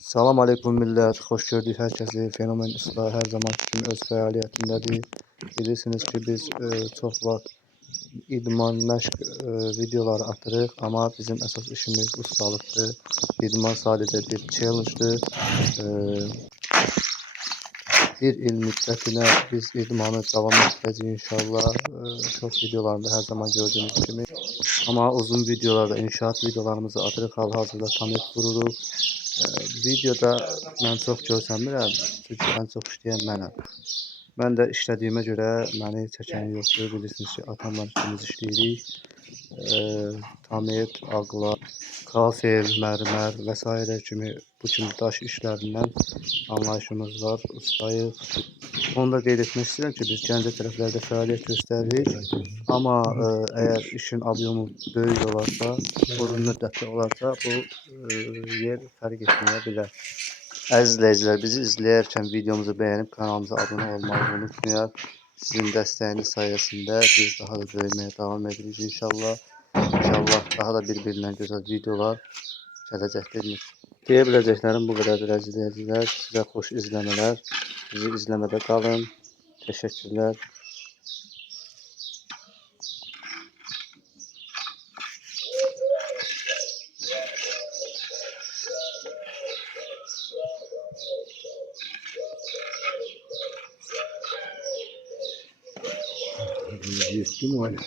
Salam aleyküm millət, xoş gördük hər kəsi. Fenomen Usta hər zaman kimi öz fəaliyyətindədir. Bilirsiniz ki, biz çox vaxt idman, məşq videoları atırıq, amma bizim əsas işimiz ustalıqdır. İdman sadəcə bir challenge'dır. Bir il müddətinə biz idmanı davam etdirəcəyik inşallah. Short videolarında hər zaman gördüyünüz kimi. Amma uzun videolarda, inşaat videolarımızı atırıq, hal-hazırda tam et vururuq. Videoda mən çox görsənmirəm, çünki ən çox işləyən mənəm. Mən də işlədiyimə görə məni çəkən yoxdur. Bilirsiniz ki, atamla ikimiz işləyirik. Tamet, ağla, kafel, mərmər və s. kimi bu kimi daş işlərindən anlayışımız var, ustayıq. Onu da qeyd etmək istəyirəm ki, biz Gəncə tərəflərdə fəaliyyət göstəririk. Amma əgər işin obyomu böyük olarsa, uzun müddətli olarsa, bu yer fərq etməyə bilər. Əziz izləyicilər, bizi izləyərkən videomuzu bəyənib kanalımıza abunə olmağı unutmayaq. Sizin dəstəyiniz sayəsində biz daha da böyüməyə davam edirik inşallah. İnşallah daha da birbirindən gözəl videolar gələcəkdir. Deyə biləcəklərim bu qədərdir əziz izləyicilər. Sizə xoş izləmələr. Bizi izləmədə qalın. Təşəkkürlər. Есть море.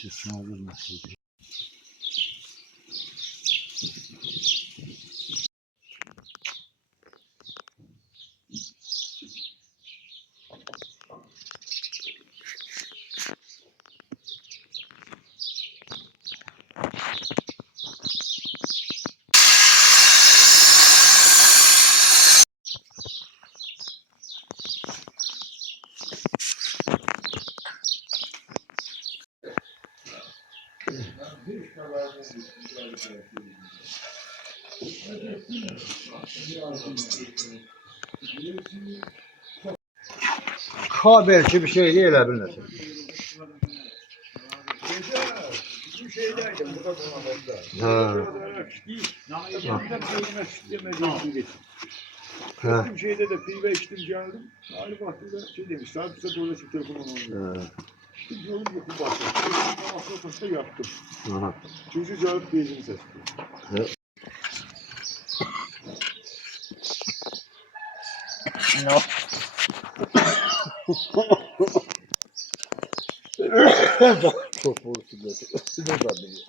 Сейчас надо насыпать. Kabelçi bir şey değil abi nasıl? Bu şeydeydim, bu da ha. Gittim şeyde de pive içtim geldim. Ali baktığında şey demiş, saat bize doğru çıktı telefonum oldu. Gittim yolum yokum baktım. Aslında yattım. Çocuğu çağırıp bezini seçtim. No. Çok vursun dedi. Ne zannediyor?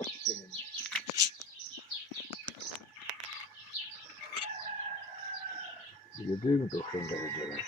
Öyle değil mi 90 dereceler?